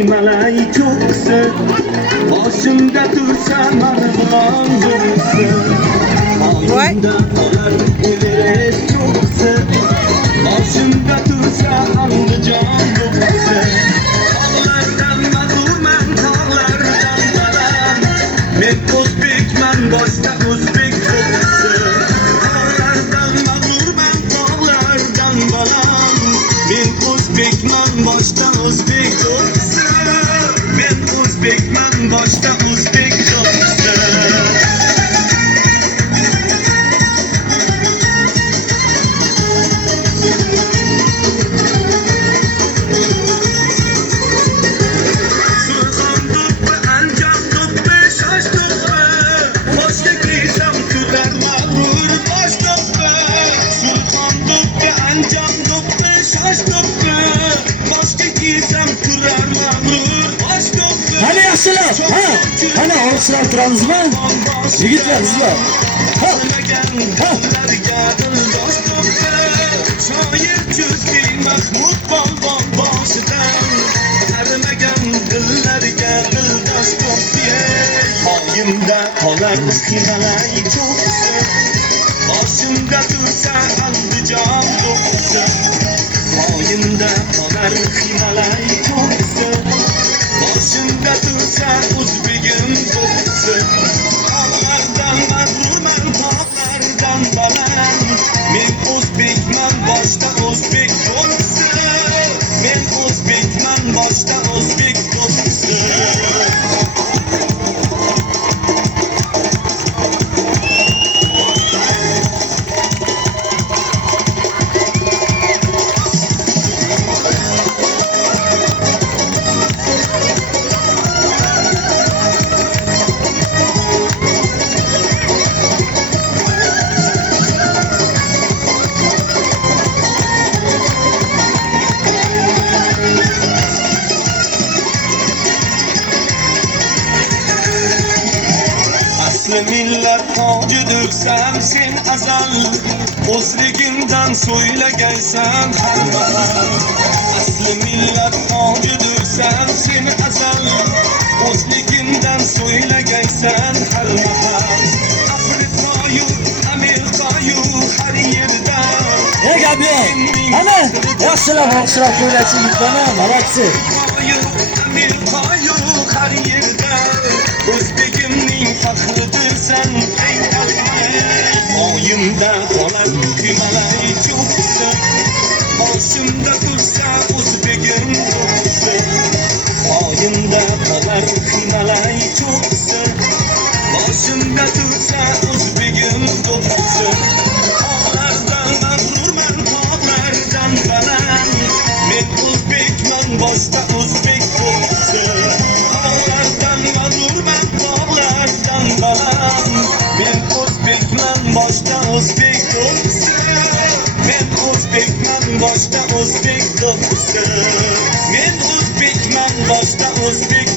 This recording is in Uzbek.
kıymalay cho'qsi boshimda tursa mani bulondirsi oyimda qolar Everest cho'qsi boshimda tursa Andijon cho'qsi tog'lardan mag'rurman tog'lardan baland men o'zbekman boshda o'zbek cho'qsi tog'lardan mag'rurman tog'lardan baland men o'zbekman boshda o'zbek cho'qsi men o'zbekman boshda o'zbek cho'qsi Hani yaxshilar, ha? Hani olishlar turamizmi? Yigitlar, sizlar. Ha? Ha? Shoir cho'zki Mahmud polvon boshidan arimagan dillarga dildosh qo'ydi. Oyimda qolar Himalay cho'qsi boshimda tursa Andijon cho'qsi oyimda qolar Himalay cho'qsi boshimda tursa o'zbegim cho'qsi tog'lardan mag'rurman tog'lardan baland men o'zbekman boshda o'zbek cho'qsi men o'zbekman boshda o'zbek cho'qsi millat tojidirsan sen azal o'zligingdan so'ylagaysan har mahal asli millat tojidirsan sen azal o'zligingdan so'ylagaysan har mahal Afrikayu Amerikayu har yerda gap yo'q. Ana yaxshilar olishlar ko'rasiz yigitlarni, молодцы. Amerikayu har yerda o'zbegimning faxridirsan ey azman oyimda qolar Himalay cho'qsi boshimda tursa o'zbegim cho'qsi oyimda qolar Himalay cho'qsi boshimda tursa o'zbegim cho'qsi tog'lardan mag'rurman tog'lardan baland men o'zbekman boshda o'zbek cho'qsi tog'lardan mag'rurman tog'lardan baland men o'zbekman boshda o'zbek cho'qsi men o'zbekman boshda o'zbek cho'qsi men o'zbekman boshda o'zbek